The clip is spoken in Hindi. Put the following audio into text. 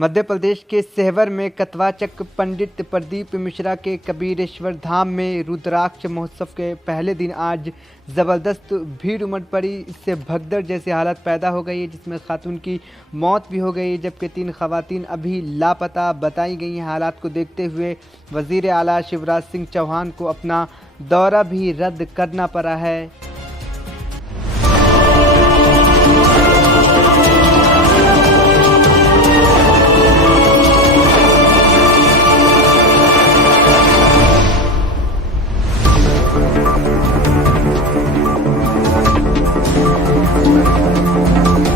मध्य प्रदेश के सेहवर में कथवाचक पंडित प्रदीप मिश्रा के कबीरेश्वर धाम में रुद्राक्ष महोत्सव के पहले दिन आज ज़बरदस्त भीड़ उमड़ पड़ी। इससे भगदड़ जैसी हालत पैदा हो गई है, जिसमें खातून की मौत भी हो गई, जबकि 3 खवातीन अभी लापता बताई गई हैं। हालात को देखते हुए वज़ीर आला शिवराज सिंह चौहान को अपना दौरा भी रद्द करना पड़ा है।